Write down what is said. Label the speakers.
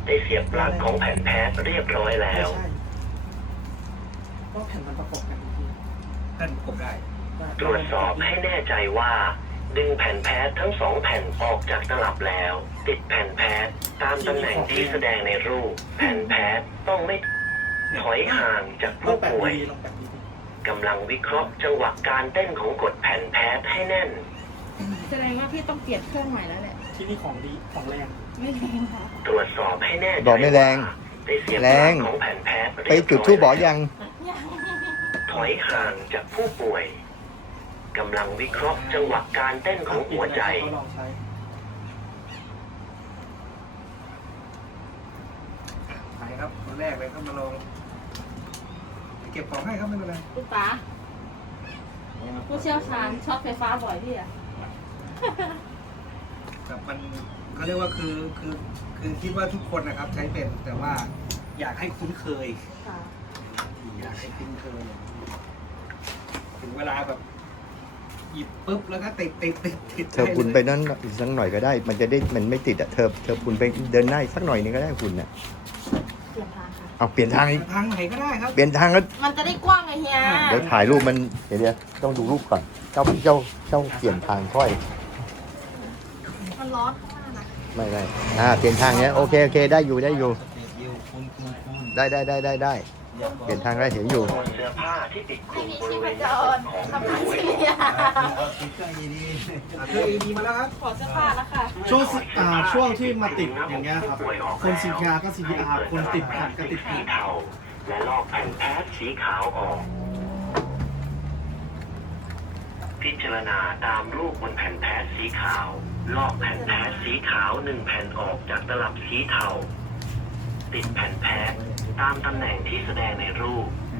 Speaker 1: ได้เสียบปลั๊กของแผ่นแพทเรียบร้อยแล้ว
Speaker 2: ใช่ก็แผ่นมันประกอบกันจริง
Speaker 3: แผ่นประกบได้
Speaker 2: ๆ
Speaker 1: ตรวจสอบให้แน่ใจว่า ดึงแผ่นแพททั้ง2แผ่นออกจากตลับแล้ว ติดแผ่นแพทตามตำแหน่งที่แสดงในรูป แผ่นแพทต้องไม่ถอยห่างจาก
Speaker 2: ลอ
Speaker 1: ผู้
Speaker 2: งแปะ
Speaker 1: ป่วย
Speaker 2: ดีลองแปะดี
Speaker 1: กำลังวิเคราะห์จังหวะการเต้นของกดแผ่นแพทให้แน่น
Speaker 4: แสดงว่าพี่ต้องเปลี่ยนเครื่องใหม่แล้วแหละ
Speaker 2: ที่นี่ของดีของแรง
Speaker 4: ไม่แรงค่ะ
Speaker 1: ตรวจสอบให้แน่ใจ
Speaker 5: บอกไม่แรง
Speaker 1: ว่าได้เสียบ
Speaker 5: แร
Speaker 1: ปลั๊
Speaker 5: ง
Speaker 1: กของแผ่นแพท
Speaker 5: ไปจุดทูบบอกยัง
Speaker 1: ถอยห่างจากผู้ป่วยกำลังวิเคราะห์จังหวะการเต้นของหัวใจ
Speaker 2: ก็ลองใช้
Speaker 3: ไหนครับคนแรกเลยครับมาลองเก็บของให้ครับไม่เป็นไร
Speaker 4: คุณป๋าผู้เชี่ยวชาญช็อตไฟฟ้าบ่อยพี่อะ
Speaker 3: แต่มันเขาเรียกว่าคือคิดว่าทุกคนนะครับ ใช้เป็นแต่ว่าอยากให้คุ้นเคย
Speaker 4: ค่ะ
Speaker 3: อยากให้คุ้นเคย ถึงเวลาแบบหยิบปุ๊บแล้วก็ติด
Speaker 5: เธอคุณไปนั้นอีกสักหน่อยก็ได้ มันจะได้มันไม่ติดอ่ะเธอคุณไปเดินหน้าอีกสักหน่อยนึงก็ได้คุณน่ะ
Speaker 4: เปลี่ยนทางค่ะ
Speaker 5: เอาเปลี่ยนทางอีก
Speaker 3: ทางไหนก็ได้ครับ
Speaker 5: เปลี่ยนทางแล้ว
Speaker 4: มันจะได้กว้างไงเฮีย
Speaker 5: เดี๋ยวถ่ายรูปมันเดี๋ยวต้องดูรูปก่อนเจ้าเปลี่ยนทางค่อย
Speaker 4: มันร้อนข้างหน้านะ
Speaker 5: ไม่เปลี่ยนทางเนี้ยโอเคได้อยู่ได้เปลี่ยนทางได้เห็นอยู่
Speaker 1: ส่วนเสื้อผ้าที่ติดคลุ
Speaker 4: ไม่
Speaker 1: ม
Speaker 4: มี
Speaker 1: บริ
Speaker 4: ชี
Speaker 1: เว
Speaker 4: พ
Speaker 1: ณ
Speaker 4: จ
Speaker 1: ของ
Speaker 4: รทำ
Speaker 1: ผู้
Speaker 4: งาน
Speaker 1: ป่วย
Speaker 4: ที่นี่
Speaker 3: เครื่อง AED มาแล้วครับ
Speaker 4: ขอเสื้อผ้าแล้วค่ะ
Speaker 2: ช่วงที่มาติดอย่างเงี้ยครับ คน CPR ก็ CPR คนติดแผ่นก็ติด
Speaker 1: สี
Speaker 2: แผ่น
Speaker 1: เทาและลอกแผ่นแพทสีขาวออก พิจารณาตามรูปบนแผ่นแพทสีขาว ลอกแผ่นแพทสีขาว1แผ่นออกจากตลับสีเทา ติดแผ่นแพทตามตำแหน่งที่แสดงในรูป